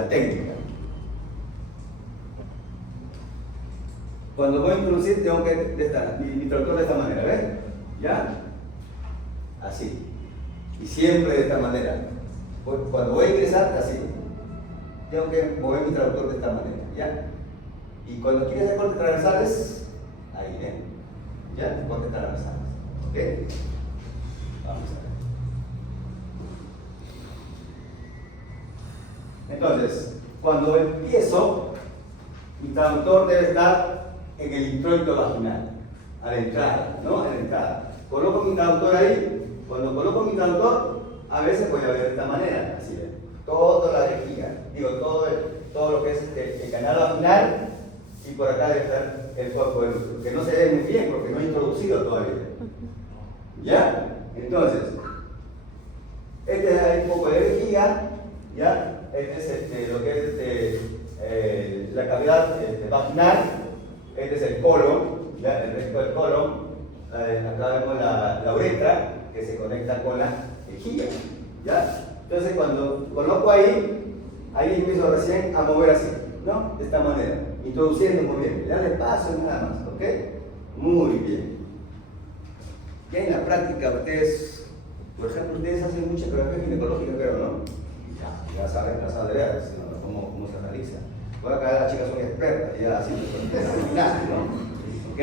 la técnica. Cuando voy a introducir, tengo que estar mi traductor de esta manera, ¿ven? ¿Ya? Así. Y siempre de esta manera. Cuando voy a ingresar, así. Tengo que mover mi traductor de esta manera, ¿ya? Y cuando quieres hacer cortes transversales, ahí, ¿ven? ¿Ya? Cortes transversales. ¿Ok? Vamos a ver. Entonces, cuando empiezo, mi traductor debe estar en el introito vaginal, a la entrada, ¿no? A la entrada. Coloco mi traductor ahí. Cuando coloco mi traductor, a veces voy a ver de esta manera, así ven. Toda la vejiga, digo, todo lo que es el canal vaginal, y por acá debe estar el cuerpo del útero, que no se ve muy bien porque no he introducido todavía. ¿Ya? Entonces, este es un poco de vejiga, ¿ya? Este es lo que es la cavidad vaginal. Este es el colon, ¿ya? El resto del colon. Acá vemos la uretra que se conecta con la vejiga, ¿ya? Entonces cuando coloco ahí empiezo recién a mover así, ¿no? De esta manera, introduciendo muy bien, darle paso nada más, ¿ok? Muy bien. Ya en la práctica ustedes, por ejemplo, ustedes hacen mucha terapia ginecológica, creo, ¿no? Ya saben cómo se realiza. Por acá las chicas son expertas, ya haciendo gimnasio, ¿no? ¿Ok?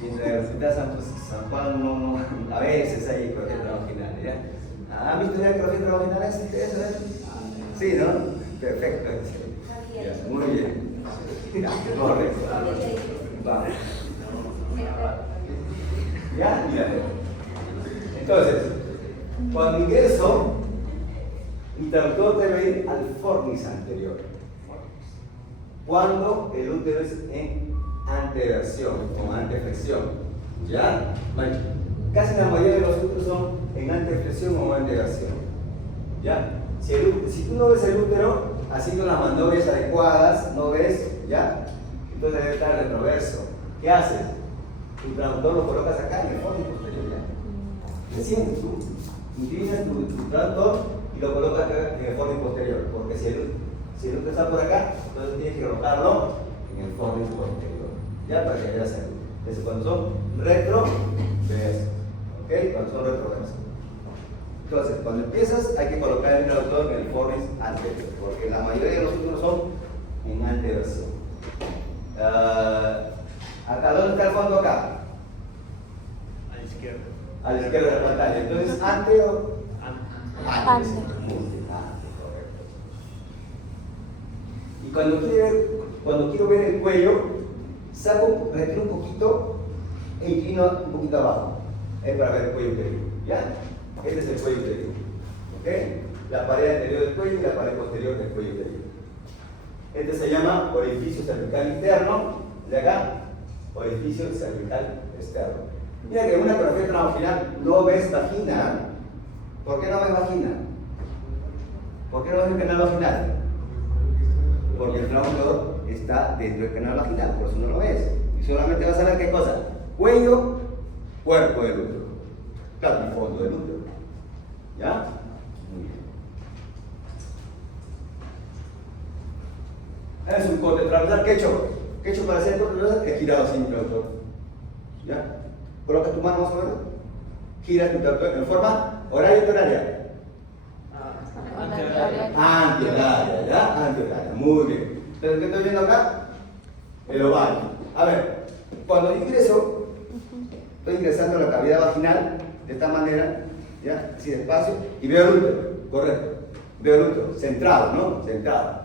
Mientras en la Universidad de San Juan no, a veces hay croquetas vaginales, ¿ya? ¿Han visto ya croquetas vaginales? Sí, ¿no? Perfecto. Ya, muy bien. Correcto. Vamos. ¿Ya? Mira. Entonces, cuando ingreso, mi traductor debe ir al fornix anterior. Cuando el útero es en anteversión o anteflexión, ¿ya? Bueno, casi la mayoría de los úteros son en anteflexión o anteversión, ¿ya? Si tú no ves el útero haciendo las maniobras adecuadas, no ves, ¿ya? Entonces debe estar retroverso. ¿Qué haces? Tu traductor lo colocas acá en el fornix posterior, ¿ya? Recién tú utilizas tu traductor y lo colocas acá en el fornix posterior, porque si el útero está por acá, entonces tienes que colocarlo en el fornix posterior, ¿ya? Para que haya salud. Entonces cuando son retroversos, ¿ok? Cuando son retroversos. Entonces, cuando empiezas hay que colocar el traductor en el fornix anterior, porque la mayoría de los úteros son en anteversión. ¿Acá dónde está el fondo acá? A la izquierda. A la izquierda de la pantalla. Entonces, ¿ante o? Ante. Muy bien, ante, correcto. Y cuando quiero ver el cuello, retiro un poquito e inclino un poquito abajo. Es para ver el cuello uterino, ¿ya? Este es el cuello uterino, ¿ok? La pared anterior del cuello y la pared posterior del cuello uterino. Este se llama orificio cervical interno, de acá, orificio cervical externo. Mira que en una ecografía transvaginal no ves vagina. ¿Por qué no ves vagina? ¿Por qué no ves el canal vaginal? Porque el traductor está dentro del canal vaginal, por eso no lo ves. Y solamente vas a ver qué cosa: cuello, cuerpo del útero, claro, el fondo del útero. ¿Ya? Muy bien. Es un corte transversal. ¿Qué he hecho? ¿Qué he hecho para hacer el corte transversal? He girado así mi traductor. ¿Ya? Colocas tu mano más o menos, giras tu traductor en forma horaria y horaria. Antihoraria, ¿ya? Antihoraria, muy bien. Entonces, ¿qué estoy viendo acá? El ovario. A ver, cuando ingreso, estoy ingresando a la cavidad vaginal de esta manera, ¿ya? Así despacio, y veo el útero, correcto. Veo el útero, centrado, ¿no? Centrado.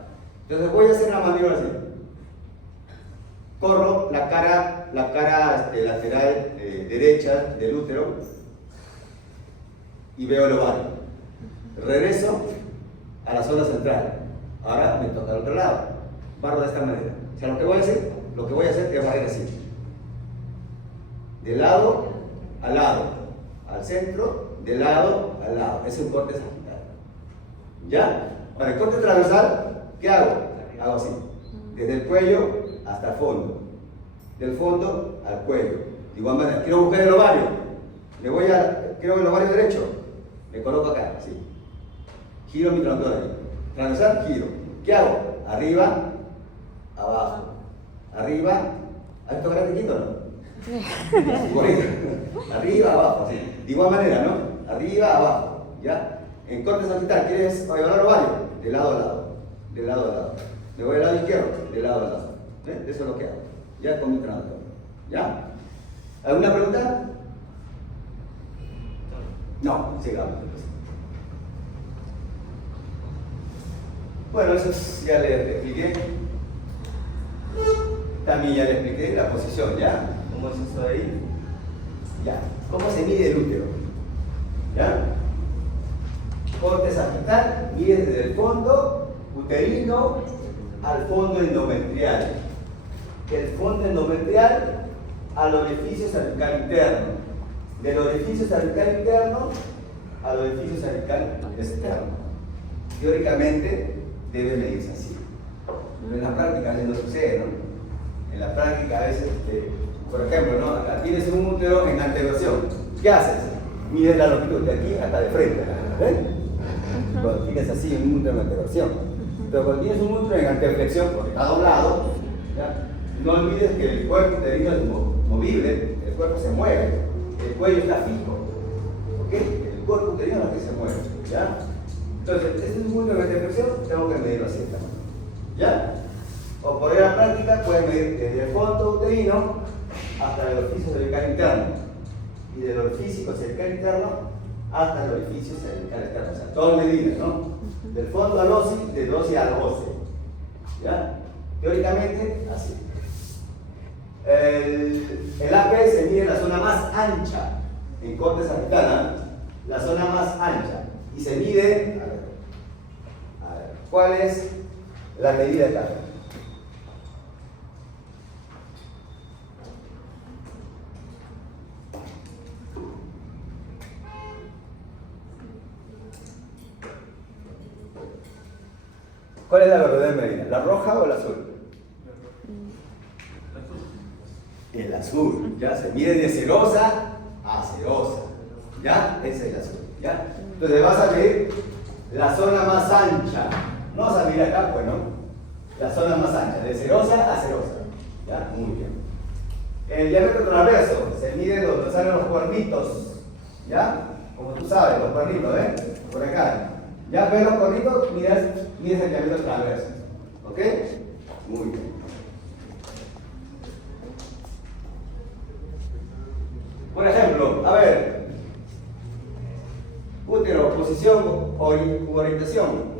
Entonces voy a hacer una maniobra así. Corro la cara lateral derecha del útero y veo el ovario. Regreso a la zona central. Ahora me toca al otro lado. Barro de esta manera. O sea, lo que voy a hacer es barrer así. De lado a lado, al centro, de lado a lado. Es un corte sagital. ¿Ya? Para el corte transversal, ¿qué hago? Hago así. Desde el cuello hasta el fondo. Del fondo al cuello. De igual manera, quiero buscar el ovario. Quiero el ovario derecho. Me coloco acá, así. Giro mi traductor ahí. Transversal, giro. ¿Qué hago? Arriba, abajo. Arriba, ¿has visto grande o no? Arriba, abajo, así. De igual manera, ¿no? Arriba, abajo, ¿ya? En corte sagital, ¿quieres diagonal ovario? De lado a lado, de lado a lado. Me voy al lado izquierdo, de lado a lado. ¿Ves? Eso es lo que hago. Ya con mi entrenador. ¿Ya? ¿Alguna pregunta? No, sigamos. Bueno, eso ya le expliqué. También ya le expliqué la posición, ¿ya? ¿Cómo es eso de ahí? Ya. ¿Cómo se mide el útero? ¿Ya? Corte sagital, mide desde el fondo uterino al fondo endometrial. Del fondo endometrial al orificio cervical interno. Del orificio cervical interno al orificio cervical externo. Teóricamente debe medirse así. Pero en la práctica a veces no sucede, ¿no? En la práctica a veces, por ejemplo, ¿no? Acá tienes un útero en anteversión. ¿Qué haces? Mides la longitud de aquí hasta de frente. ¿Ves? Cuando tienes así un útero en anteversión. Pero cuando tienes un útero en anteflexión, porque está doblado, ¿ya? No olvides que el cuerpo uterino es movible, el cuerpo se mueve, el cuello está fijo. ¿Ok? El cuerpo uterino es lo que se mueve. ¿Ya? Entonces, este es un útero en anteflexión, tengo que medirlo así. ¿Ya? O por la práctica puedes medir desde el fondo uterino hasta el orificio cervical interno y del orificio cervical interno hasta el orificio cervical externo. O sea, todas medidas, ¿no? Del fondo al óseo, del óseo al óseo. ¿Ya? Teóricamente, así. El AP se mide en la zona más ancha en corte sagital, la zona más ancha. Y se mide, a ver, ¿cuál es la medida de acá? ¿Cuál es la verdadera medida? ¿La roja o el azul? El azul, ¿ya? Se mide de cerosa a cerosa, ¿ya? Ese es el azul, ¿ya? Entonces vas a medir la zona más ancha. No vas a medir acá, pues, ¿no? La zona más ancha, de cerosa a cerosa, ¿ya? Muy bien. El diámetro transverso se mide donde salen los cuernitos, ¿ya? Como tú sabes, los cuernitos, ¿eh? Por acá. Ya ves los cuernitos, mides el diámetro transverso, ¿ok? Muy bien. Por ejemplo, a ver, útero, posición u orientación.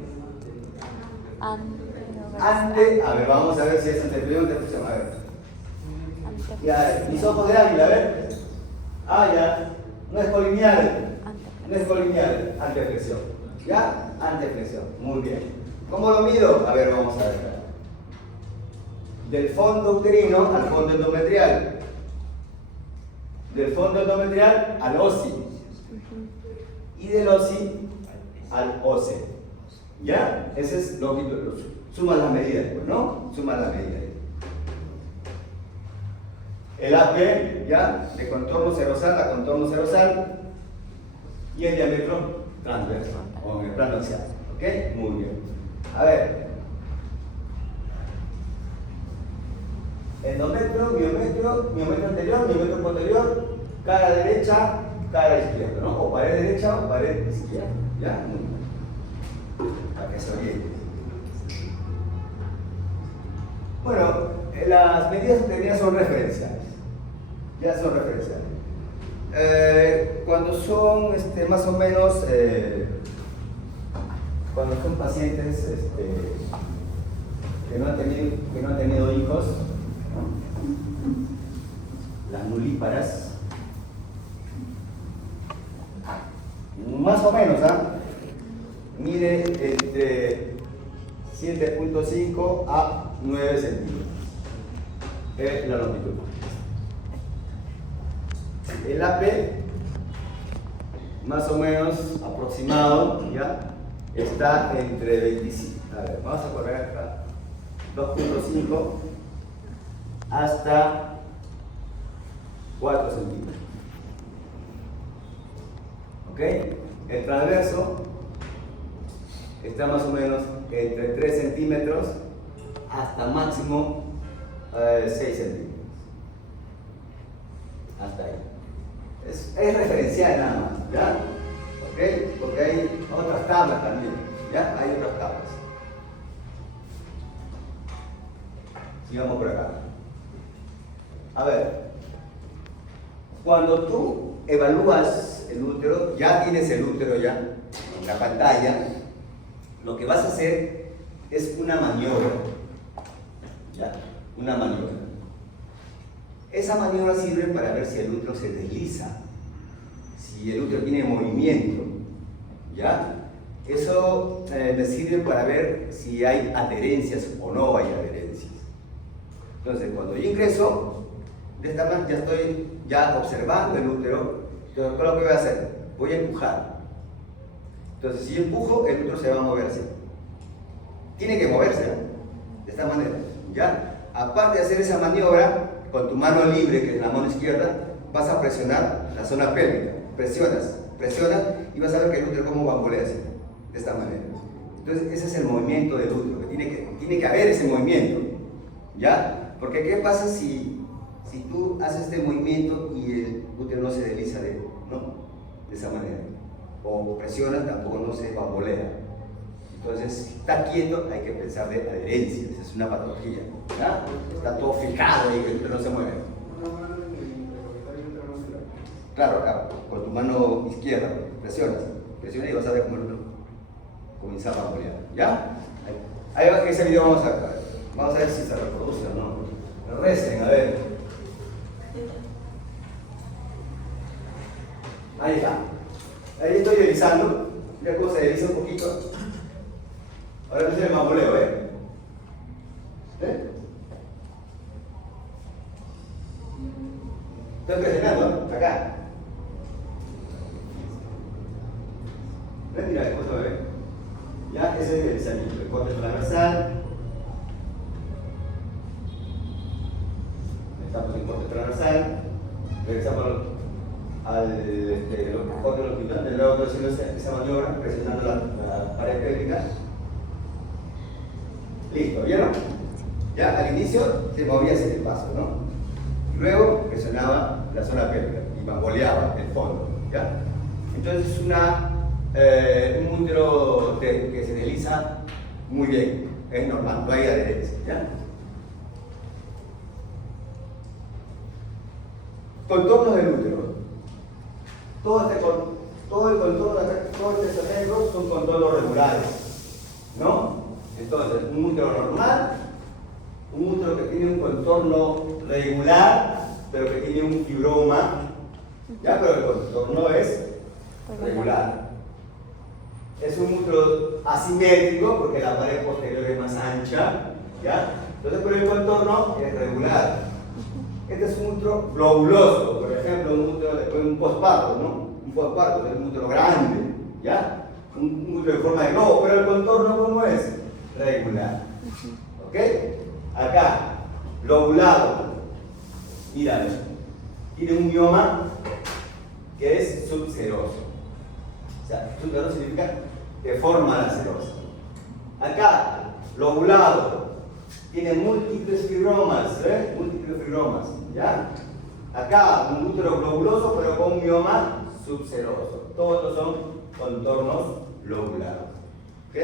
Ante, a ver, vamos a ver si es anteflexión o anteflexión, a ver. Ya, mis ojos de águila, a ver. Ah, ya, no es colineal, no es colineal, anteflexión. ¿Ya? Anteflexión, muy bien. ¿Cómo lo mido? A ver, vamos a ver. Del fondo uterino al fondo endometrial. Del fondo endometrial al OSI. Y del OSI al OSE. ¿Ya? Ese es longitud. Suman las medidas, pues, ¿no? Suman las medidas. El AP, ¿ya? De contorno serosal a contorno serosal. Y el diámetro transverso, o en el plano axial. ¿Ok? Muy bien. A ver. Endometrio, miometrio anterior, miometrio posterior, cara derecha, cara izquierda, ¿no? O pared derecha o pared izquierda. ¿Ya? Muy bien. Para que se oriente. Bueno, las medidas uterinas son referenciales. Ya son referenciales. Cuando son más o menos, cuando son pacientes que no han tenido hijos, las nulíparas, más o menos, mide entre 7.5 a 9 centímetros. Es la longitud. El AP, más o menos aproximado, ¿ya? Está entre 25, a ver, vamos a correr acá, 2.5 hasta 4 centímetros. ¿Ok? El transverso está más o menos entre 3 centímetros hasta máximo 6 centímetros. Hasta ahí. Es referencial nada más, ¿ya? ¿Ok? Porque hay otras tablas también, ¿ya? Hay otras tablas. Sigamos por acá. A ver, cuando tú evalúas el útero, ya tienes el útero ya en la pantalla, lo que vas a hacer es una maniobra, ¿ya? Una maniobra. Esa maniobra sirve para ver si el útero se desliza, si el útero tiene movimiento, ¿ya? Eso me sirve para ver si hay adherencias o no hay adherencias. Entonces, cuando yo ingreso, de esta manera ya estoy observando el útero. Entonces, ¿qué es lo que voy a hacer? Voy a empujar. Entonces, si yo empujo, el útero se va a mover así. Tiene que moverse, ¿no? De esta manera, ¿ya? Aparte de hacer esa maniobra, con tu mano libre, que es la mano izquierda, vas a presionar la zona pélvica. Presionas y vas a ver que el útero cómo bambolea así, de esta manera. Entonces, ese es el movimiento del útero, que tiene que haber ese movimiento, ¿ya? Porque ¿qué pasa si tú haces este movimiento y el útero no se desliza de esa manera? O presionas, tampoco no se bambolea. Entonces, si está quieto, hay que pensar de adherencias, es una patología, ¿ya? Está todo fijado y el útero no se mueve. Claro, con tu mano izquierda, presionas y vas a ver cómo el útero comienza a bambolear, ¿ya? Ahí va, ese video vamos a ver si se reproduce o no. Recen, a ver. Ahí está. Ahí estoy deslizando. Mira cómo se desliza un poquito. Ahora no se el bamboleo, ¿eh? Estoy presionando, acá. Mira, ¿cómo se me ve? Ya, ese es el deslizamiento. El corte transversal. Estamos en corte transversal. Regresamos al corte longitudinal. Luego estoy haciendo esa maniobra, presionando la pared pélvica. Listo, ¿vieron? Ya al inicio se movía hacia el paso, ¿no? Luego presionaba la zona pélvica y bamboleaba el fondo, ¿ya? Entonces es un útero que se desliza muy bien, es normal, no hay adherencia, ¿ya? Contornos del útero. Todo el contorno de acá, todo este centro son contornos regulares, ¿no? Entonces, un útero normal, un útero que tiene un contorno regular, pero que tiene un fibroma, ¿ya? Pero el contorno es regular. Es un útero asimétrico porque la pared posterior es más ancha, ¿ya? Entonces, pero el contorno es regular. Este es un útero globuloso, por ejemplo, un útero después de un posparto, ¿no? Un posparto es un útero grande, ¿ya? Un útero de forma de globo, pero el contorno, ¿cómo es? Regular. ¿Ok? Acá, lobulado. Mira, tiene un mioma que es subseroso. O sea, subseroso significa que forma la serosa. Acá, lobulado. Tiene múltiples fibromas, múltiples fibromas, ¿ya? Acá, un útero globuloso, pero con un mioma subseroso. Todos estos son contornos lobulados. ¿Ok?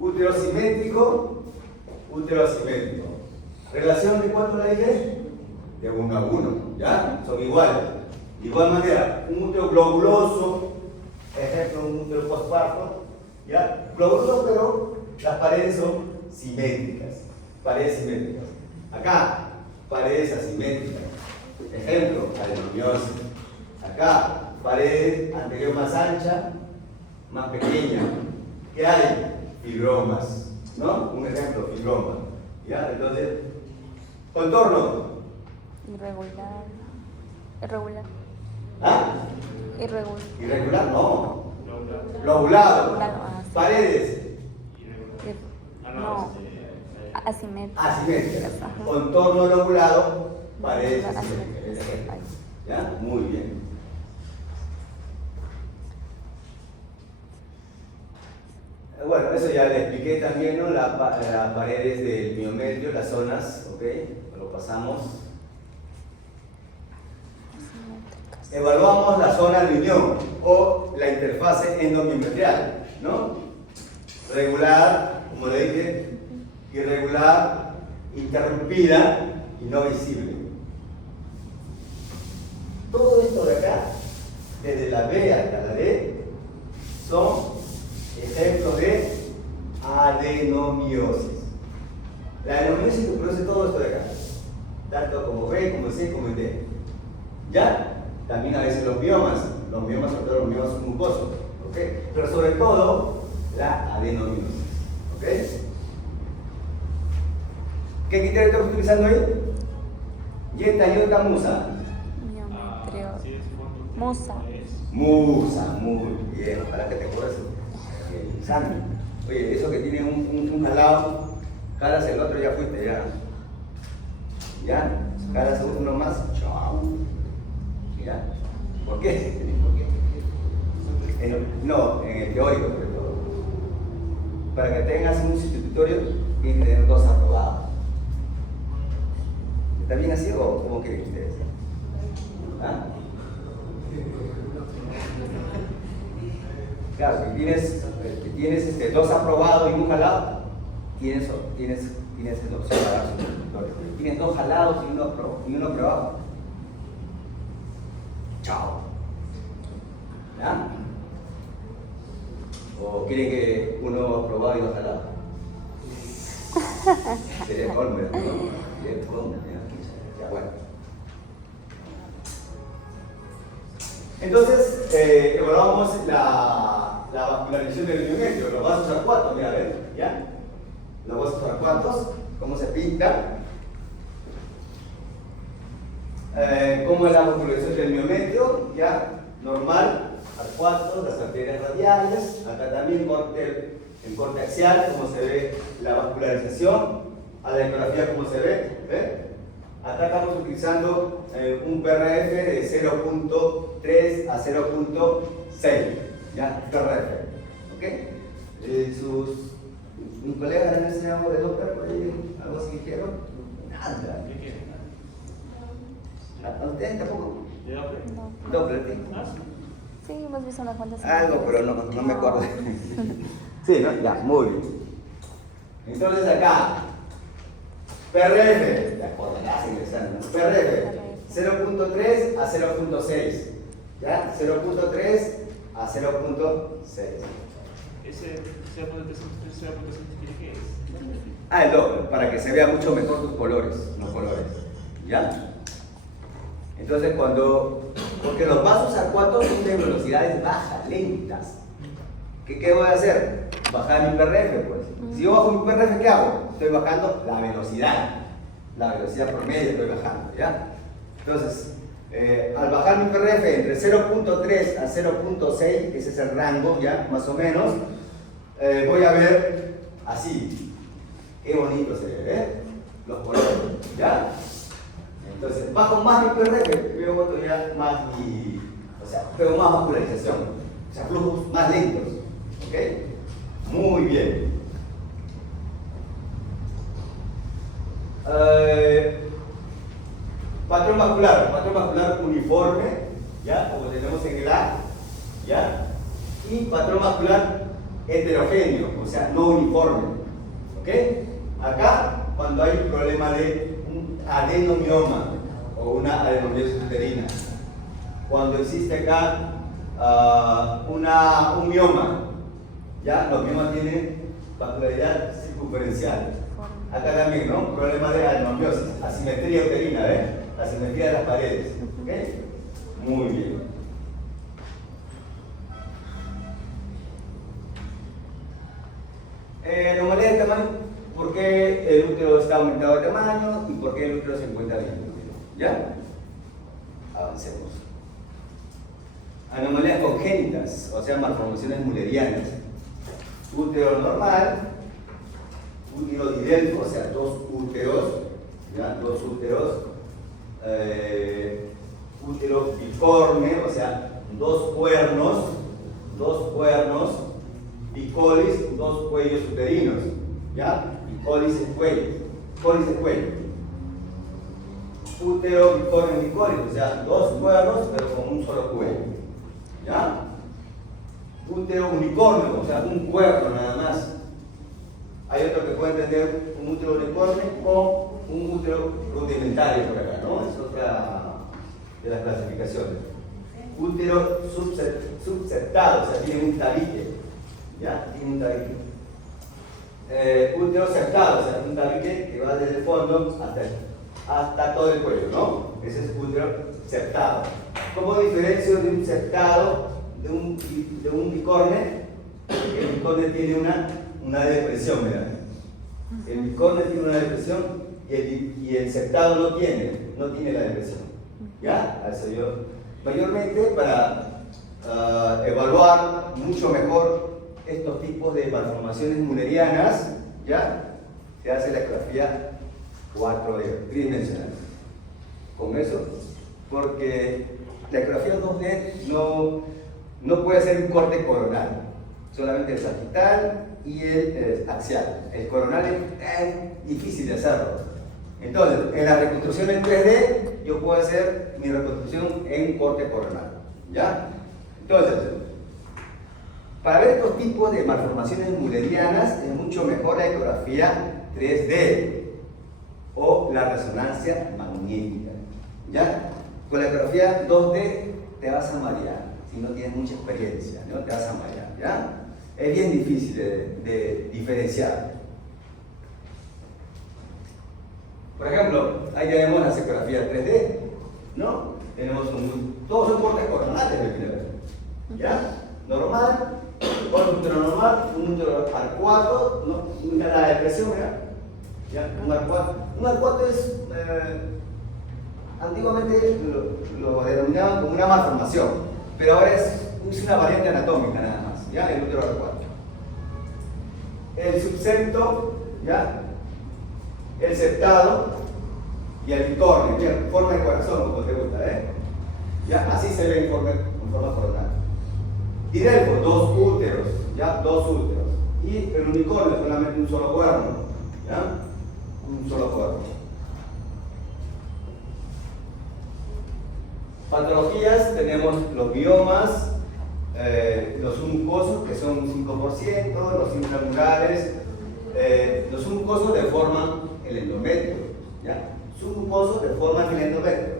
Útero simétrico, útero asimétrico. ¿Relación de cuánto la dije? De 1 a 1, ¿ya? Son iguales. De igual manera, un útero globuloso, ejemplo, un útero posparto, ¿ya? Globuloso, pero las paredes son simétricas. Paredes simétricas. Acá, paredes asimétricas. Ejemplo, adenomiosis. Acá, pared anterior más ancha, más pequeña. ¿Qué hay? Fibromas, ¿no? Un ejemplo, fibroma. ¿Ya? Entonces, contorno. Irregular. ¿Ah? Irregular, no. Lobulado. Paredes. No. Asimétricas. Asimétricas. Ajá. Contorno lobulado, paredes asimétricas. ¿Ya? Muy bien. Bueno, eso ya le expliqué también, ¿no? Las paredes del miometrio, las zonas, ¿ok? Lo pasamos. Evaluamos la zona de unión o la interfase endomiometrial, ¿no? Regular, como le dije, irregular, interrumpida y no visible. Todo esto de acá, desde la B hasta la D, son ejemplos de adenomiosis. La adenomiosis que produce todo esto de acá, tanto como B, como C, como D. ¿Ya? También a veces los miomas, sobre todo los miomas mucosos, ¿ok? Pero sobre todo la adenomiosis, ¿ok? ¿Qué criterio estamos utilizando ahí? Yeta, yota, musa. Miometrio. Musa. Musa, muy bien, ojalá que te acuerdes. Sandro, oye, eso que tiene un jalado, jalas el otro, ya fuiste, ya. Ya, jalas uno más, chao. ¿Ya? ¿Por qué? No, en el teórico sobre todo. Para que tengas un sustitutorio, tienes que tener 2 aprobados. ¿Está bien así o cómo creen ustedes? ¿Ah? Claro, si tienes 2 aprobados y un jalado, tienes opción para dar sustitutorio. Tienes 2 jalados y uno aprobado. Chao. ¿Ya? ¿O quieren que uno aprobado y 2 jalados? Sería colmo, ¿no? Sería colmo, ya bueno. Entonces, evaluamos la vascularización del miometrio, los vasos arcuatos, mira, a ver, ¿ya? Los vasos arcuatos, cómo se pinta. ¿Cómo es la vascularización del miometrio? Ya, normal, arcuatos, las arterias radiales, acá también en corte axial, cómo se ve la vascularización, a la ecografía cómo se ve, ¿ve? Acá estamos utilizando un PRF de 0.3 a 0.6, ¿ya? PRF, ¿ok? Mis colegas han enseñado de Doppler por ahí, algo así dijeron, nada. ¿A ustedes tampoco? ¿De Doppler? No. Doppler, ¿sí? Sí, hemos visto unas cuantas. Algo, pero no me acuerdo. Sí, ¿no? Ya, muy bien. Entonces acá, PRF, ya podrás ingresar, ¿no? PRF, 0.3 a 0.6, ¿ya? 0.3 a 0.6. Ese 0.3 ¿qué es? Ah, el Doppler, para que se vea mucho mejor tus colores, los colores, ¿ya? Entonces porque los vasos arcuatos son de velocidades bajas, lentas. ¿Qué voy a hacer? Bajar mi PRF, pues. Si yo bajo mi PRF, ¿qué hago? Estoy bajando la velocidad promedio estoy bajando, ¿ya? Entonces, al bajar mi PRF entre 0.3 a 0.6, ese es el rango, ¿ya? Más o menos, voy a ver así. Qué bonito se ve, ¿eh? Los colores, ¿ya? Entonces, bajo más mi PRF, veo todavía más veo más vascularización, o sea, flujos más lentos, ¿ok? Muy bien. Patrón vascular uniforme, ¿ya? Como tenemos en el A, ¿ya? Y patrón vascular heterogéneo, o sea, no uniforme, ¿ok? Acá, cuando hay un problema de un adenomioma o una adenomiosis uterina, cuando existe acá un mioma, ¿ya? Los miomas tienen vascularidad circunferencial. Acá también, ¿no? Problema de adenomiosis, asimetría uterina, ¿ves? Asimetría de las paredes, ¿ok? Muy bien. Anomalía de tamaño, ¿por qué el útero está aumentado de tamaño y por qué el útero se encuentra disminuido? ¿Ya? Avancemos. Anomalías congénitas, o sea, malformaciones mullerianas. Útero normal, útero didelto, o sea, 2 úteros, ¿ya? 2 úteros, útero biforme, o sea, 2 cuernos, bicolis, dos cuellos uterinos, ¿ya? Bicolis es cuello, colis es cuello. Útero, bicornio, bicolis, o sea, dos cuernos pero con un solo cuello, ¿ya? Útero unicornio, o sea, un cuerno nada más. Hay otro que puede entender un útero unicornio o un útero rudimentario por acá, ¿no? Es otra de las clasificaciones. Útero subseptado, o sea, tiene un tabique, ¿ya? Tiene un tabique. Útero septado, o sea, un tabique que va desde el fondo hasta todo el cuello, ¿no? Ese es útero septado. ¿Cómo diferencio de un septado de un bicornio? El bicornio tiene una depresión, ¿verdad? El bicornio tiene una depresión y el septado no tiene la depresión. ¿Ya? Eso yo, mayormente para evaluar mucho mejor estos tipos de malformaciones mullerianas, ¿ya? Se hace la ecografía 4D, tridimensional. Con eso, porque la ecografía 2D no puede ser un corte coronal, solamente el sagital y el axial. El coronal es difícil de hacerlo. Entonces, en la reconstrucción en 3D, yo puedo hacer mi reconstrucción en corte coronal, ¿ya? Entonces, para ver estos tipos de malformaciones mullerianas es mucho mejor la ecografía 3D o la resonancia magnética, ¿ya? Con la ecografía 2D te vas a marear, si no tienes mucha experiencia, ¿no? Te vas a marear, ¿ya? Es bien difícil de diferenciar. Por ejemplo, ahí tenemos las ecografías 3D, ¿no? Tenemos todos son cortes coronales, ¿ya? Normal, un útero normal, un útero arcuato, ¿no? La depresión, ¿ya? Un arcuato es, antiguamente lo denominaban como una malformación, pero ahora es una variante anatómica nada más, ¿ya? El útero arcuato. El subsepto, ¿ya? El septado y el bicornio, ¿ya? Forma de corazón, como te gusta, ¿eh? ¿Ya? Así se ve en forma coronal. Y Delfo, dos úteros, ¿ya? Dos úteros. Y el unicornio, solamente un solo cuerno, ¿ya? Un solo cuerno. Patologías, tenemos los biomas, los submucosos, que son un 5%, los intramurales. Los submucosos deforman el endometrio, ¿ya? Submucosos deforman el endometrio.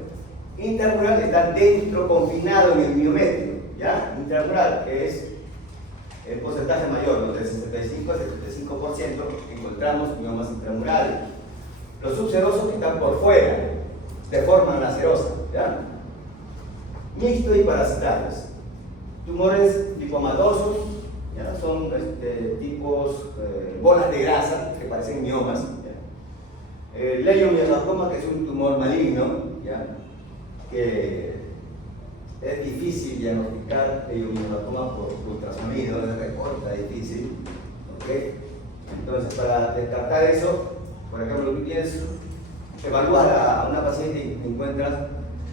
Intramural está dentro, confinado en el miometrio, ¿ya? Intramural, que es el porcentaje mayor, ¿no? Del 65 al 75% encontramos miomas intramurales. Los subserosos que están por fuera deforman la serosa, ¿ya? Mixto y parasitarios. Tumores lipomatosos, ¿ya? Son tipos bolas de grasa que parecen miomas, ¿ya? Leiomyosarcoma, que es un tumor maligno, ¿ya? Que es difícil diagnosticar leiomyosarcoma por ultrasonido, es recorta difícil, ¿okay? Entonces, para descartar eso, por ejemplo, tú tienes, evalúas a una paciente y encuentras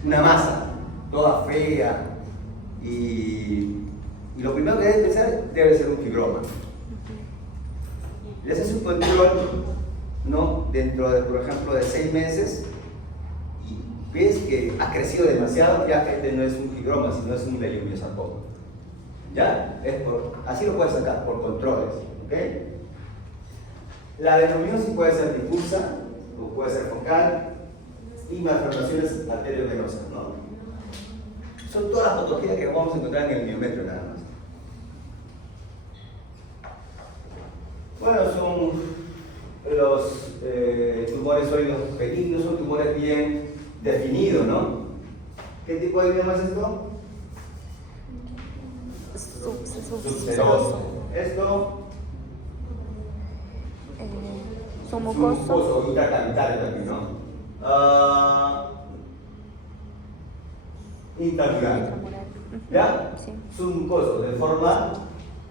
una masa toda fea y lo primero que debes pensar debe ser un fibroma. Le haces un control, ¿no? Dentro de, por ejemplo, de 6 meses y ves que ha crecido demasiado, ya este no es un fibroma, sino es un leiomyosarcoma. ¿Ya? Así lo puedes sacar por controles, ¿ok? La adenomiosis puede ser difusa o puede ser focal y malformaciones arteriovenosas, ¿no? Son todas las patologías que vamos a encontrar en el miometrio nada más. Bueno, son los tumores sólidos benignos, son tumores bien definidos, ¿no? ¿Qué tipo de mioma es esto? Subseroso. Esto. Submucoso. Intracavitario también, ¿no? Intramural. ¿Ya? Sí. Submucoso, de forma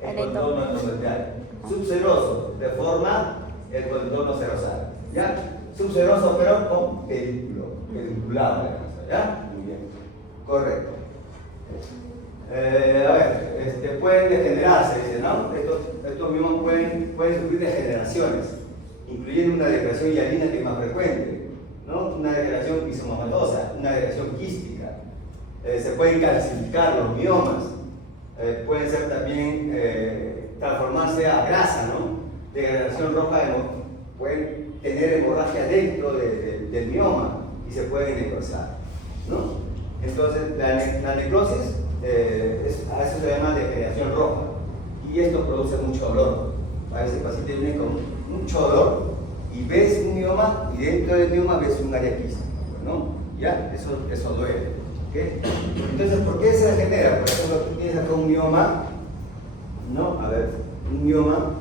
el contorno endometrial. Subseroso, de forma el contorno serosal. ¿Ya? Subseroso, pero con pedículo, pediculado, ¿ya? Muy bien. Correcto. A ver, pueden degenerarse, dice, ¿no? Estos miomas pueden sufrir degeneraciones, incluyendo una degeneración hialina que es más frecuente, ¿no? Una degeneración rizomatosa, una degeneración quística. Se pueden calcificar los miomas, pueden ser también transformarse a grasa, ¿no? Degeneración roja, pueden tener hemorragia dentro del mioma y se pueden necrosar, ¿no? Entonces, la necrosis, a eso se llama degeneración roja, y esto produce mucho dolor. A veces el paciente viene con mucho dolor y ves un mioma y dentro del mioma ves un área quística, ¿no? ¿Ya? Eso duele. ¿Okay? Entonces, ¿por qué se degenera? Por ejemplo, tú tienes acá un mioma, ¿no? A ver, un mioma.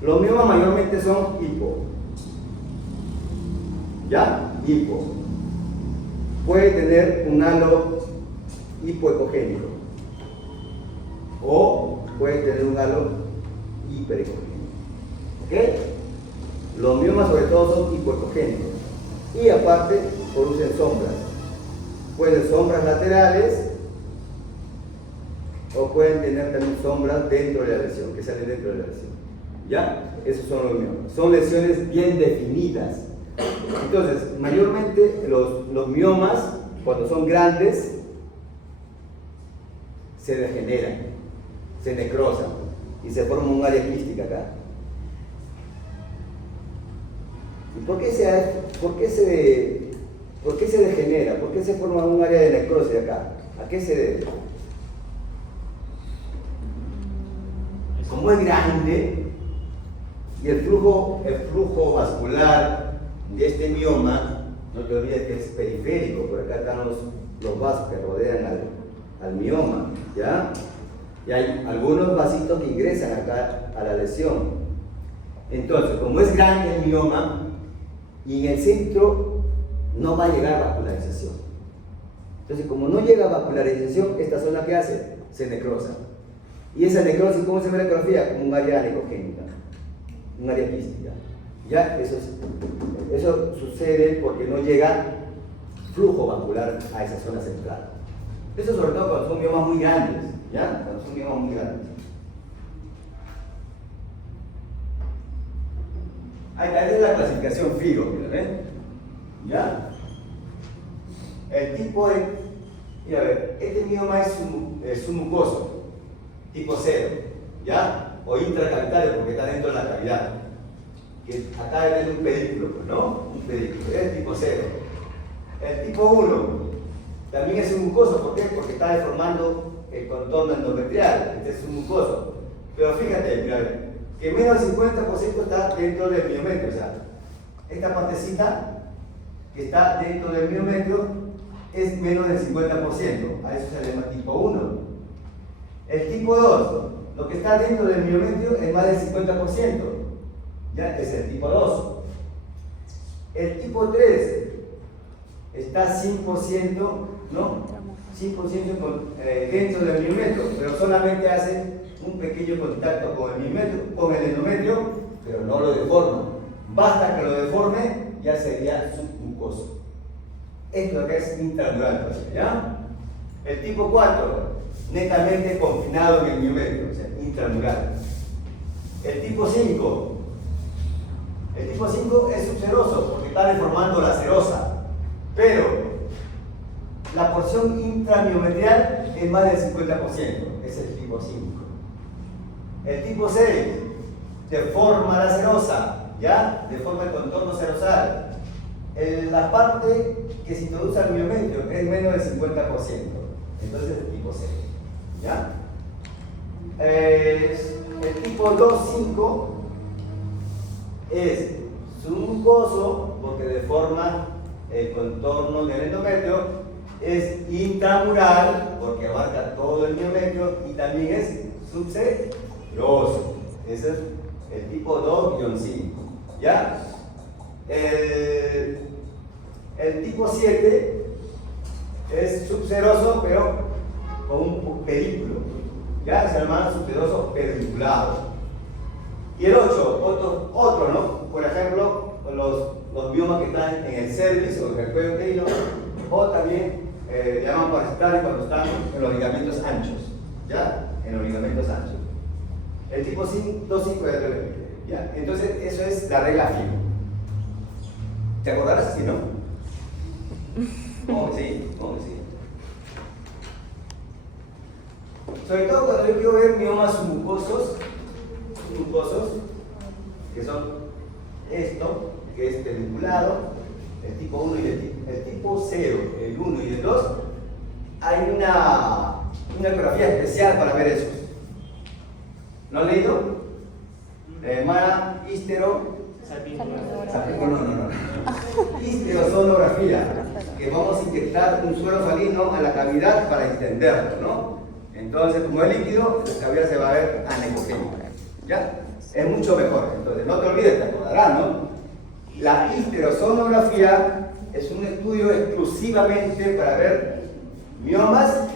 Los miomas mayormente son hipo. ¿Ya? Hipo. Puede tener un halo hipoecogénico o puede tener un halo hiperecogénico. ¿Ok? Los miomas sobre todo son hipoecogénicos y aparte producen sombras. Pueden ser sombras laterales o pueden tener también sombras dentro de la lesión, que salen dentro de la lesión. ¿Ya? Esos son los miomas. Son lesiones bien definidas. Entonces, mayormente los miomas, cuando son grandes, se degeneran, se necrosan y se forma un área quística acá. ¿Y por qué se degenera? ¿Por qué se forma un área de necrosis acá? ¿A qué se debe? Como es grande y el flujo vascular de este mioma, no te olvides que es periférico, por acá están los vasos que rodean al mioma, ¿ya? Y hay algunos vasitos que ingresan acá a la lesión. Entonces, como es grande el mioma y en el centro no va a llegar vascularización. Entonces, como no llega vascularización, esta zona que hace, se necrosa. Y esa necrosis, ¿cómo se ve la ecografía? Como un área anerogénica, un área quística. ¿Ya? Eso sucede porque no llega flujo vascular a esa zona central. Eso sobre todo cuando son miomas muy grandes, ¿ya? Cuando son miomas muy grandes. Esta es la clasificación FIGO, ¿ven? ¿Ya? El tipo de... Mira, a ver, este mioma es submucoso, tipo 0, ¿ya? O intracavitario porque está dentro de la cavidad. Que acá es un pedículo, ¿no? Un pedículo, es tipo 0. El tipo 1 también es submucoso, ¿por qué? Porque está deformando el contorno endometrial, este es submucoso. Pero fíjate, mira, que menos del 50% está dentro del miometrio, o sea, esta partecita que está dentro del miometrio es menos del 50%, a eso se le llama tipo 1. El tipo 2, lo que está dentro del miometrio es más del 50%, ya es el tipo 2. El tipo 3 está 100%, ¿no? 100% dentro del miometrio, pero solamente hace un pequeño contacto con el endometrio, pero no lo deforma. Basta que lo deforme, ya sería submucoso. Esto acá es intramural, ¿ya? El tipo 4, netamente confinado en el miometrio, o sea, intramural. El tipo 5 es subseroso porque está deformando la serosa, pero la porción intramiometrial es más del 50%, es el tipo 5. El tipo 6 deforma la serosa, ¿ya? Deforma el contorno serosal. La parte que se introduce al miometrio es menos del 50%, entonces es el tipo 6, ¿ya? El tipo 2-5 es submucoso porque deforma el contorno del endometrio, es intramural porque abarca todo el miometrio y también es subseroso. Ese es el tipo 2-5, ¿ya? El tipo 7 es subseroso pero con un pedículo, ¿ya? Se llama subseroso pedunculado. Y el 8, otro, ¿no? Por ejemplo, los miomas que están en el cervix o en el cuello uterino, o también llaman parasitarios cuando están en los ligamentos anchos, ¿ya? En los ligamentos anchos. El tipo 2, 5 ya te lo expliqué, ¿ya? Entonces, eso es la regla fija. ¿Te acordarás si no? ¿Cómo que sí? ¿Cómo que sí? Sobre todo cuando yo quiero ver miomas submucosos, que son esto, que es pedunculado, el tipo 1 y el tipo 0, el 1 y el 2, hay una ecografía especial para ver esos. ¿No han leído? Hermana histero. No. Histerosonografía, que vamos a inyectar un suero salino a la cavidad para extenderlo, ¿no? Entonces, como es líquido, la cavidad se va a ver anecogénica, ¿ya? Es mucho mejor. Entonces, no te olvides, te acordarás, ¿no? La histerosonografía es un estudio exclusivamente para ver miomas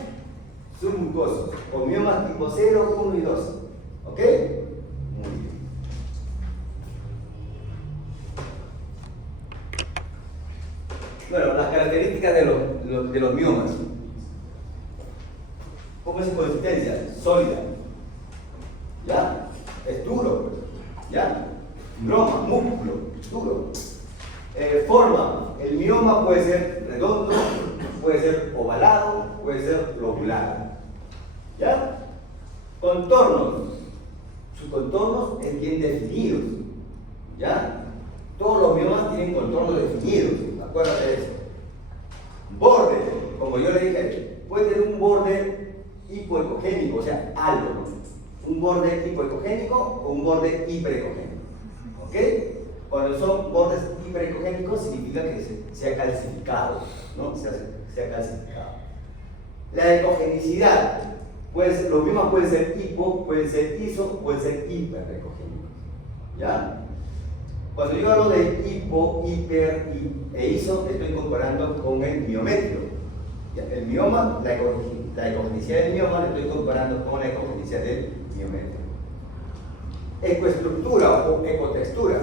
submucosos, o miomas tipo 0, 1 y 2, ¿ok? Muy bien. Bueno, las características de los miomas. ¿Cómo es su consistencia? Sólida. ¿Ya? Es duro. ¿Ya? Broma, músculo, duro. Forma. El mioma puede ser redondo, puede ser ovalado, puede ser lobular. ¿Ya? Contornos. Sus contornos es bien definidos. ¿Ya? Todos los miomas tienen contornos definidos. Acuérdate de eso. Borde, como yo le dije, puede tener un borde hipoecogénico, o sea, halo, ¿no? Un borde hipoecogénico o un borde hiperecogénico. ¿Ok? Cuando son bordes hiperecogénicos significa que sea calcificado, ¿no? Sea calcificado. La ecogenicidad, pues, los miomas pueden ser hipo, pueden ser iso, pueden ser hiperrecogénicos. ¿Ya? Cuando yo hablo de hipo, hiper e iso, estoy comparando con el miometrio. El mioma, la ecogenicidad del mioma, la estoy comparando con la ecogenicidad del miometrio. Ecoestructura o ecotextura,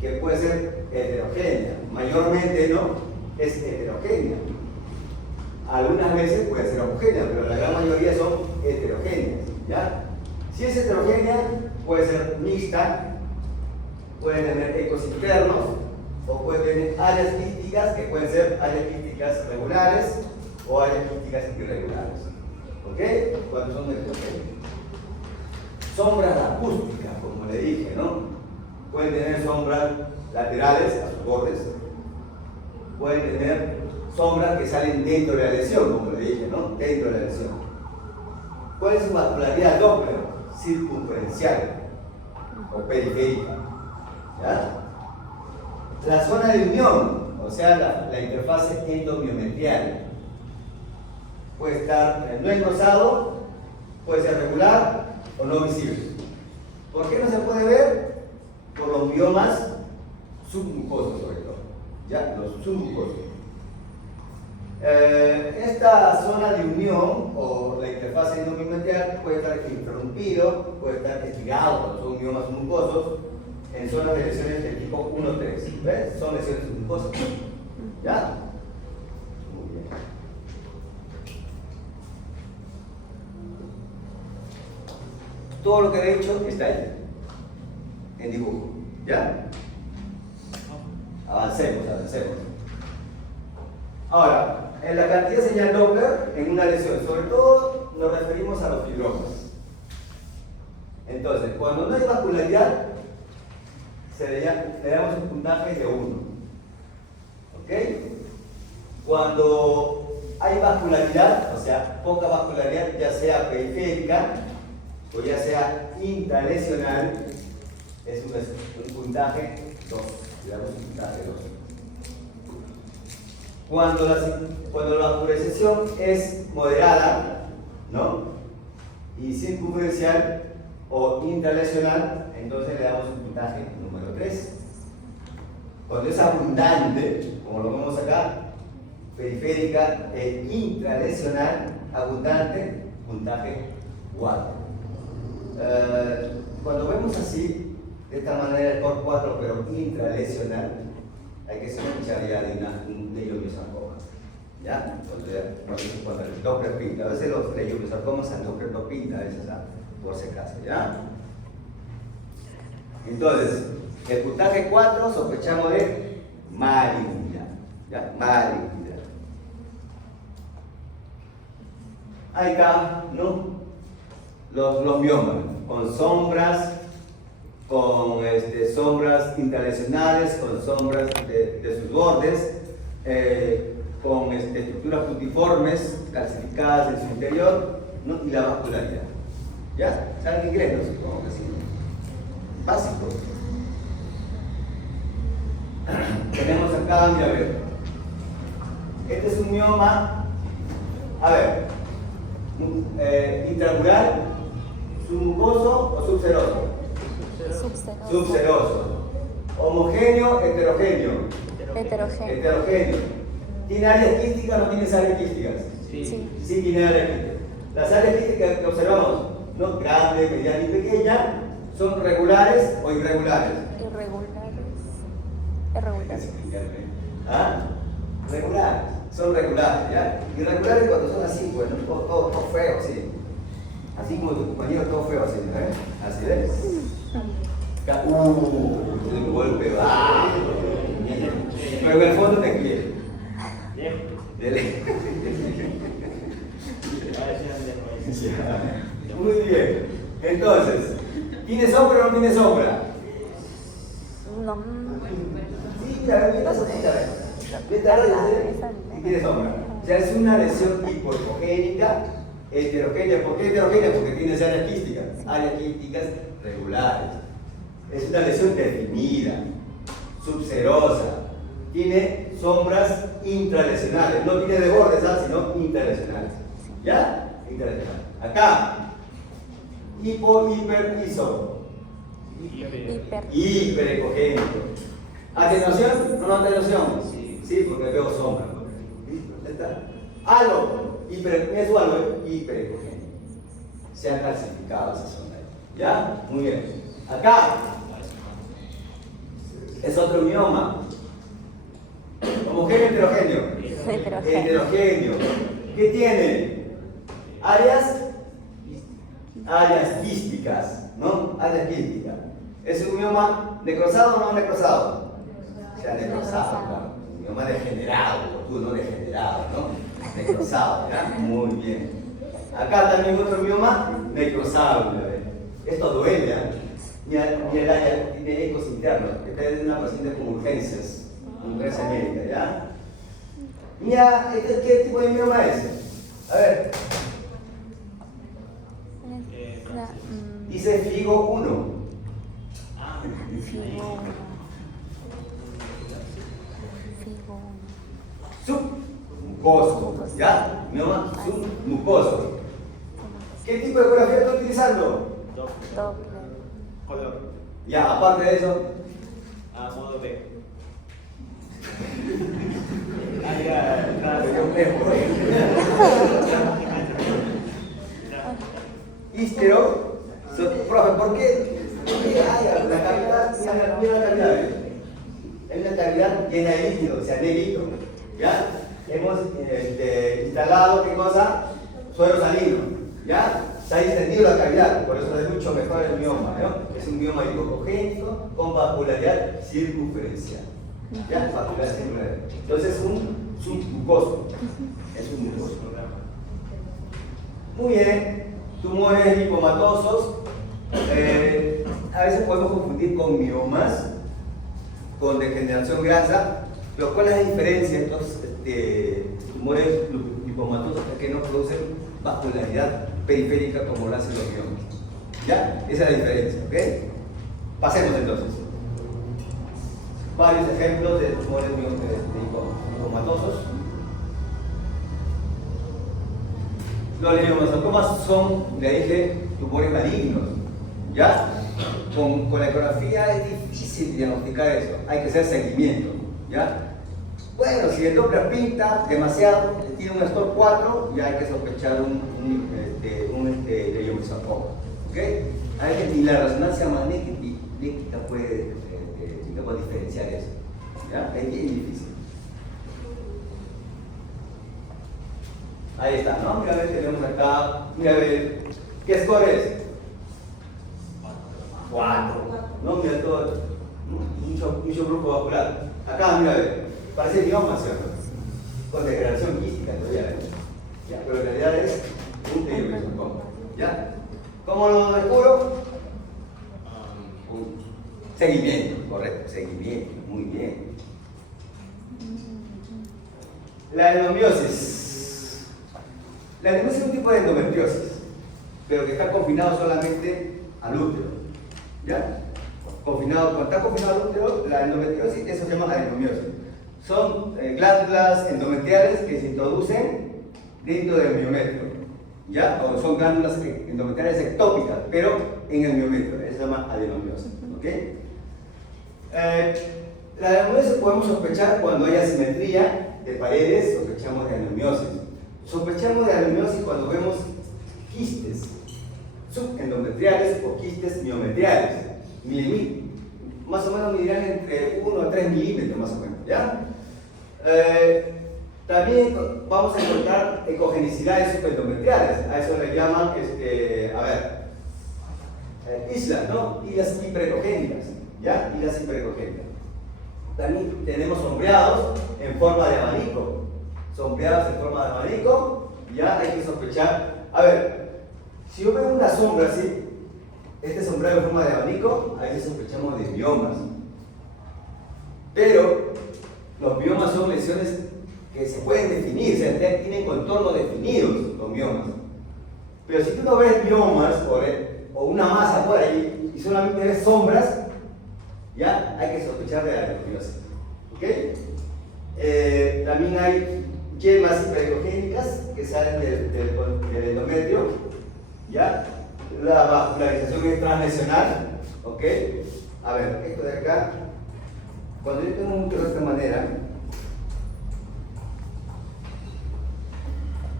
que puede ser heterogénea, mayormente no es heterogénea. Algunas veces puede ser homogénea, pero la gran mayoría son heterogéneas. ¿Ya? Si es heterogénea, puede ser mixta, puede tener ecos internos o puede tener áreas quísticas, que pueden ser áreas quísticas regulares o áreas quísticas irregulares. ¿Ok? Cuando son heterogéneas. Sombras acústicas, como le dije, ¿no? Pueden tener sombras laterales a sus bordes, pueden tener sombras que salen dentro de la lesión, como le dije, ¿no? Dentro de la lesión. ¿Cuál es su vascularidad Doppler? Circunferencial o periférica. ¿Ya? La zona de unión, o sea, la interfase endomiometrial, puede estar no engrosado, puede ser regular o no visible. ¿Por qué no se puede ver? Por los miomas submucosos, sobre todo. ¿Ya? Los submucosos. Esta zona de unión o la interfase endomiometrial puede estar interrumpido, puede estar estirado cuando son miomas submucosos en zonas de lesiones del tipo 1-3. ¿Ves? Son lesiones submucosas. ¿Ya? Muy bien. Todo lo que he dicho está ahí, en dibujo. ¿Ya? Avancemos. Ahora, en la cantidad de señal Doppler en una lesión, sobre todo nos referimos a los fibromas. Entonces, cuando no hay vascularidad, le damos un puntaje de 1. ¿Ok? Cuando hay vascularidad, o sea, poca vascularidad, ya sea periférica o ya sea intralesional, es un puntaje 2. Le damos un puntaje 2. Cuando la vascularización es moderada, ¿no? Y circunferencial o intralesional, entonces le damos un puntaje número 3. Cuando es abundante, como lo vemos acá, periférica e intralesional, abundante, puntaje 4. Cuando vemos así, de esta manera el core 4, pero intralesional, hay que sospechar ya de iliomyosarcoma. ¿Ya? Cuando el Doppler pinta, a veces los leiomyosarcomas al Doppler no pinta, a veces, por si acaso, ¿ya? Entonces, el puntaje 4 sospechamos de malignidad, ¿ya? Malignidad. Ahí está, ¿no? Los miomas, con sombras, con sombras intralesionales, con sombras de sus bordes, con estructuras puntiformes, calcificadas en su interior, ¿no? Y la vascularidad. ¿Ya? ¿Saben inglés? No supongo que sí. Básico. Tenemos acá, mira, a ver. Este es un mioma, a ver, intramural, submucoso o subseroso. Subseroso. Subseroso. Homogéneo, heterogéneo. Heterogéneo. ¿Tiene áreas quísticas o no tiene áreas quísticas? Sí. Sí tiene áreas quísticas. Las áreas quísticas que observamos, ¿no? Grande, mediana y pequeña, ¿son regulares o irregulares? Irregulares. ¿Ah? Regulares. Son regulares, ¿ya? Irregulares cuando son así, pues, ¿no? Todo feo, sí. Así como tu compañero, todo feo, así, ¿eh? Así ves. Un golpe, pero en el fondo te quiere. De lejos. Muy bien. Entonces, ¿tiene sombra o no tiene sombra? No. Sí, mira, tiene sombra. O sea, es una lesión hipohipogénica, heterogénea. ¿Por qué heterogénea? Porque tienes áreas quísticas. Áreas quísticas regulares. Es una lesión definida, subserosa. Tiene sombras intralesionales. No tiene de bordes, sino intralesionales. ¿Ya? Intralesionales. Acá. Hiper-iso. Hiperecogénico. ¿Atenuación o no atenuación? Sí, porque veo sombra. ¿Está? Halo. Es su halo hiperecogénico. Se han calcificado esa zona. ¿Ya? Muy bien. Acá. Es otro mioma. Homogéneo, heterogéneo. Heterogéneo. ¿Qué tiene? Áreas quísticas, ¿no? Áreas quísticas. ¿Es un mioma necrosado o no necrosado? O sea, necrosado, claro. Un mioma degenerado, tú no degenerado, ¿no? Necrosado, ¿ya? Muy bien. Acá también otro mioma necrosable. Esto duele, ¿eh? Ni el área tiene ecos internos, que es una paciente con urgencia médica, ¿ya? Mira, ¿qué tipo de mioma es? A ver. Dice FIGO 1. Submucoso, ¿ya? Mioma submucoso. ¿Qué tipo de ecografía estoy utilizando? Doppler. Color. Ya, aparte de eso. Modo B. Ístero, profe, ¿por qué? La cavidad, mira la cavidad. Es una cavidad llena de líquido, o sea, de líquido. ¿Ya? Hemos instalado, ¿qué cosa? Suero salino. ¿Ya? Se ha distendido la cavidad, por eso es mucho mejor el mioma, ¿no? Es un mioma hipocogénico con vascularidad circunferencial. ¿Ya? Vascularidad circunferencial. Entonces es un submucoso. Es un mucoso. Muy bien. Tumores lipomatosos. A veces podemos confundir con miomas, con degeneración grasa, pero ¿cuál es la diferencia de estos tumores lipomatosos? Es que no producen vascularidad periférica como lo hacen los miomas. ¿Ya? Esa es la diferencia, ¿ok? Pasemos entonces. Varios ejemplos de tumores lipomatosos. Los leiomyosarcomas son, le dije, tumores malignos. ¿Ya? Con la ecografía es difícil diagnosticar eso. Hay que hacer seguimiento. ¿Ya? Bueno, si el Doppler pinta demasiado, tiene un score 4, ya hay que sospechar un leiomyosarcoma. ¿Ok? Ni la resonancia magnética puede diferenciar eso. ¿Ya? Es bien difícil. Ahí está, ¿no? Mira, a ver, tenemos acá, mira, a ver, ¿qué score es? 4. ¿No? Mira todo, mucho grupo vascular. Acá, mira, a ver, parece mioma, ¿cierto? Con degradación quística todavía, ¿eh? Ya, pero en realidad es un teorizocoma. ¿Ya? ¿Cómo lo descubro? Seguimiento, correcto, seguimiento, muy bien. La adenomiosis. La adenomiosis es un tipo de endometriosis, pero que está confinado solamente al útero. ¿Ya? Cuando está confinado al útero, la endometriosis, eso se llama adenomiosis. Son glándulas endometriales que se introducen dentro del miometrio. ¿Ya? O son glándulas endometriales ectópicas, pero en el miometrio. Eso se llama adenomiosis. ¿Ok? La adenomiosis podemos sospechar cuando hay asimetría de paredes, sospechamos de adenomiosis. Sospechamos de adenomiosis cuando vemos quistes subendometriales o quistes miometriales. Más o menos medirán entre 1 a 3 milímetros, más o menos. ¿Ya? También vamos a encontrar ecogenicidades subendometriales. A eso le llaman, islas, ¿no? Islas hiperecogénicas. ¿Ya? Islas hiperecogénicas. También tenemos sombreados en forma de abanico. Sombreados en forma de abanico, ya hay que sospechar. A ver, si yo veo una sombra así, este sombreado en forma de abanico, ahí sospechamos de biomas. Pero los biomas son lesiones que se pueden definir, o sea, tienen contornos definidos los biomas. Pero si tú no ves biomas o una masa por ahí y solamente ves sombras, ya hay que sospechar de la adenomiosis. ¿Ok? También hay yemas hiperecogénicas que salen del endometrio. ¿Ya? La vascularización es translesional. ¿Ok? A ver, esto de acá, cuando yo tengo un útero de esta manera,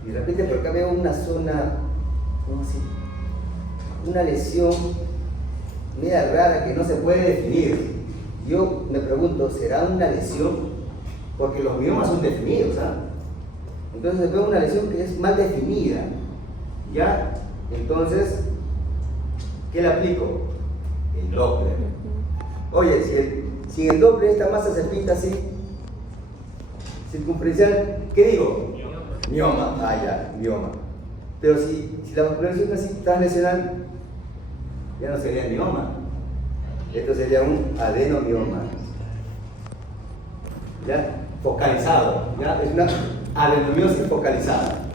y de repente por acá veo una zona, ¿cómo así? Una lesión media rara que no se puede definir. Yo me pregunto, ¿será una lesión? Porque los miomas son definidos, ¿ah? Entonces veo una lesión que es mal definida. ¿Ya? Entonces, ¿qué le aplico? El Doppler. Oye, si el Doppler esta masa se pinta así, circunferencial, ¿qué digo? Mioma. Ah, ya, mioma. Pero si la vascularización es así translesional, ya no sería mioma. Esto sería un adenomioma. ¿Ya? Focalizado. ¿Ya? Es una adenomiosis focalizada.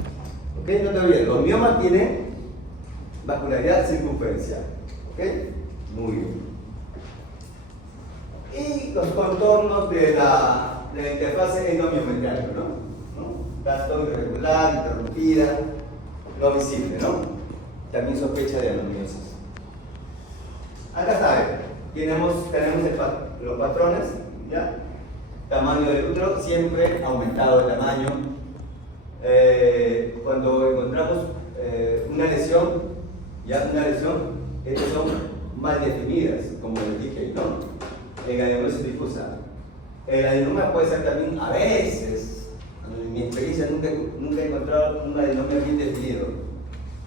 ¿Ok? No te olvides, los miomas tienen vascularidad circunferencial. ¿Ok? Muy bien. Y los contornos de la interfase endomiometrial, ¿no? Gasto irregular, interrumpida, no visible, ¿no? También sospecha de adenomiosis. Acá está, tenemos los patrones, ¿ya? Tamaño del útero, siempre aumentado de tamaño. Cuando encontramos una lesión, estas son mal definidas, como les dije, ¿no? En adenomiosis difusa. El adenoma puede ser también, a veces, en mi experiencia nunca he encontrado un adenoma bien definido.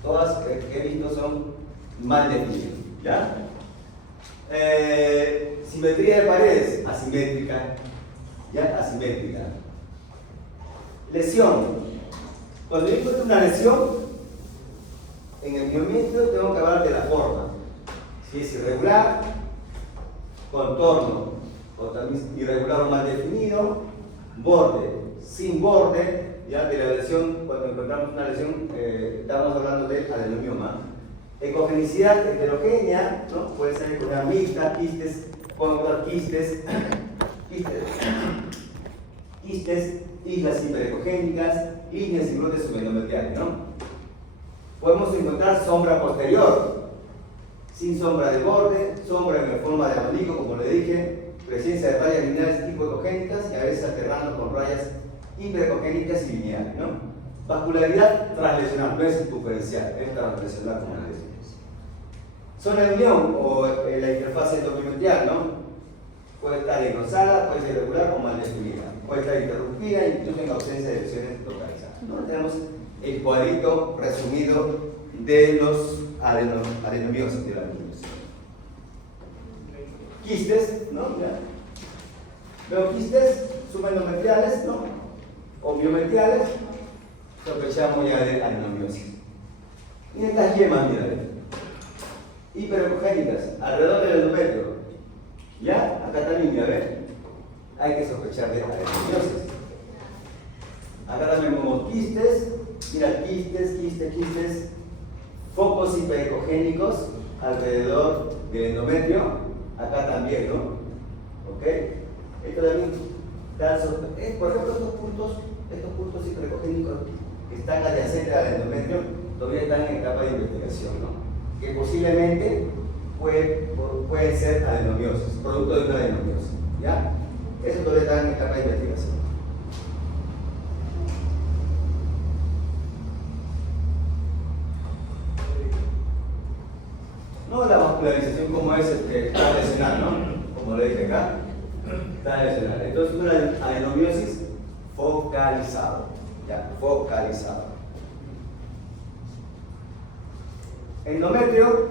Todas que he visto son mal definidas, ¿ya? Simetría de paredes, asimétrica, ¿ya? Asimétrica. Lesión. Cuando yo encuentro una lesión, en el miometrio tengo que hablar de la forma. Si es irregular, contorno, o también irregular o mal definido, borde, sin borde, ya de la lesión, cuando encontramos una lesión, estamos hablando de adenomioma. Ecogenicidad heterogénea, ¿no? Puede ser ecogenia mixta, quistes, podemos encontrar quistes, islas hiperecogénicas, líneas y brotes subendometriales, ¿no? Podemos encontrar sombra posterior, sin sombra de borde, sombra en forma de abanico, como le dije, presencia de rayas lineales hipoecogénicas y a veces alternando con rayas hiperecogénicas y lineales, ¿no? Vascularidad translesional, no es circunferencial, es translesional, como le decimos. Zona de unión o la interfase endomiometrial, ¿no? Puede estar engrosada, puede ser irregular o mal definida, puede estar interrumpida, incluso en ausencia de lesiones localizadas. ¿No? Tenemos el cuadrito resumido de los adenomiosis de la adenomiosis. Quistes, ¿no? Ya. Veo quistes subendometriales, ¿no? O miometriales, sospechamos ya de adenomiosis. Y estas yemas, mira, hiperecogénicas, alrededor del endometrio. ¿Ya? Acá también, mira, ¿ven? Hay que sospechar de adenomiosis. Acá también como quistes, mira, quistes, focos hiperecogénicos alrededor del endometrio. Acá también, ¿no? ¿Ok? Esto también da por ejemplo, estos puntos hiperecogénicos que están adyacentes al endometrio todavía están en etapa de investigación, ¿no? Que posiblemente pueden ser adenomiosis, producto de una adenomiosis, ¿ya? Eso todavía está en etapa de investigación. No la vascularización como es tradicional, ¿no? Como le dije acá, tradicional. Entonces una adenomiosis focalizado, ¿ya? Focalizado. Endometrio,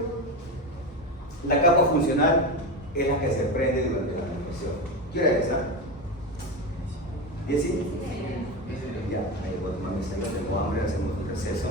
la capa funcional es la que se prende durante la menstruación. ¿Qué hora es esa? ¿10? Ya, ahí voy a tomar mi cena, tengo hambre, hacemos un receso.